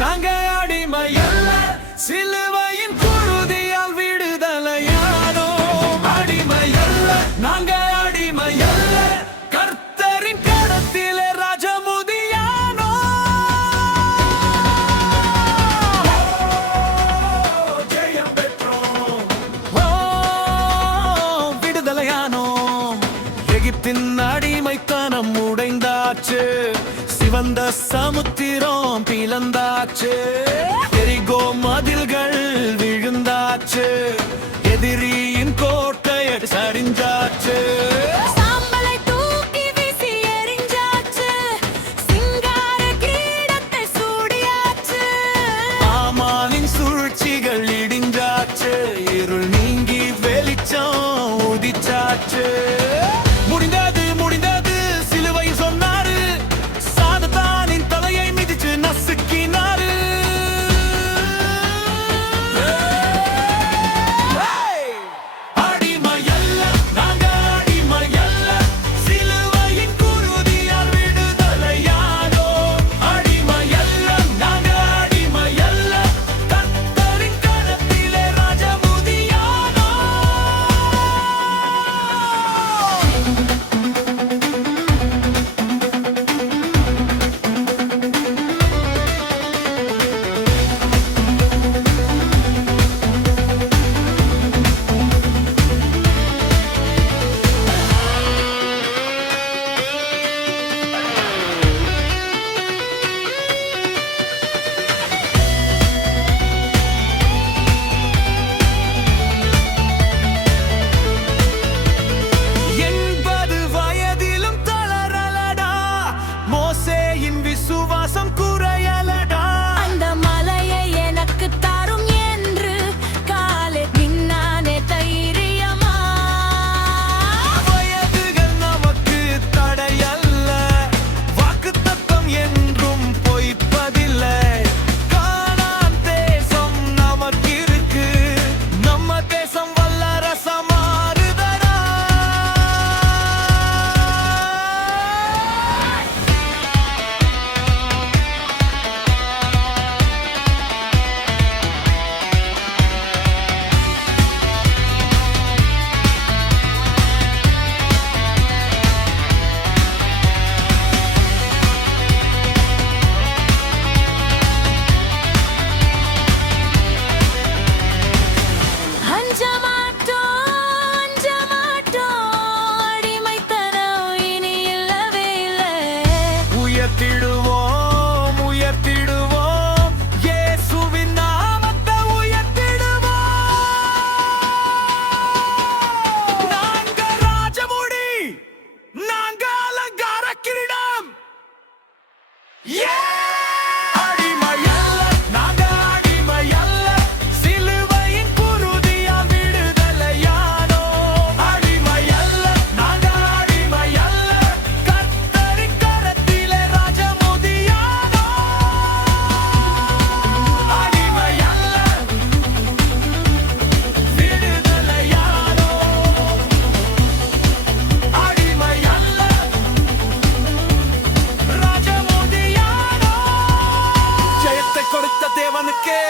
நாங்க அடிமையல்ல, சிலுவையின் குருதியால் விடுதலையானோம். அடிமையல்ல, நாங்க அடிமையல்ல, கர்த்தரின் கரத்திலே ராஜமுதியானோம். ஜெயம் பெற்றோம், விடுதலையானோம். எகிப்தின் அடிமைத்தனம் உடைந்தாச்சு, சிவந்த சமுத்திரம் பிளந்தாச்சு, எரிகோ மதில்கள் விழுந்தாச்சு, எதிரியின் கோட்டை சரிஞ்சாச்சு. சாம்பலை தூக்கி வீசி எறிஞ்சாச்சு, சிங்கார கிரீடத்தை சூடியாச்சு. ஆமானின் சூழ்ச்சிகள் இடிஞ்சாச்சு, இருள் நீங்கி வெளிச்சம் உதிச்சாச்சு. முடிந்தது முடிந்தது சிலுவை சொன்னாரு, சாதத்தானின் தலையை மிதிச்சு நசுக்கினாரு. அடிமையல்ல, நாங்க அடிமையல்ல, சிலுவையின் குருதியால் விடுதலையானோம். அடிமையல்ல, நாங்க அடிமையல்ல, கர்த்தரின் கரத்திலே ராஜமுதியானோம். எண்பது வயதிலும் தளரலடா, மோசேயின் விசுவாசம் குறையலடா. அந்த மலையை எனக்கு தாரும் என்று காலே பின்னானே தைரியமா. வயதுகள் நமக்கு தடையல்ல, வாக்குத்தத்தம் என்றும் பொய்ப்பதில்லை. கானான் தேசம் நமக்கிருக்கு, நம்ம தேசம் வல்லரசமாறுதடா. அஞ்ச மாட்டோம், அஞ்ச மாட்டோம், அடிமைத்தனம் இனி இல்லவே இல்லை. உயர்த்திடுவோம் உயர்த்திடுவோம், இயேசுவின் நாமத்தை உயர்த்திடுவோம். நாங்க ராஜமுடி, நாங்க அலங்கார கிரீடம். அடிமையல்ல, நாங்க அடிமையல்ல, சிலுவையின் குருதியால் விடுதலையானோம். அடிமையல்ல, நாங்க அடிமையல்ல, கர்த்தரின் கரத்திலே ராஜமுதியானோம். அடிமையல்ல, விடுதலையானோம். அடிமையல்ல, ராஜமுதியானோம். ஜெயத்தை கொடுத்த தேவனுக்கே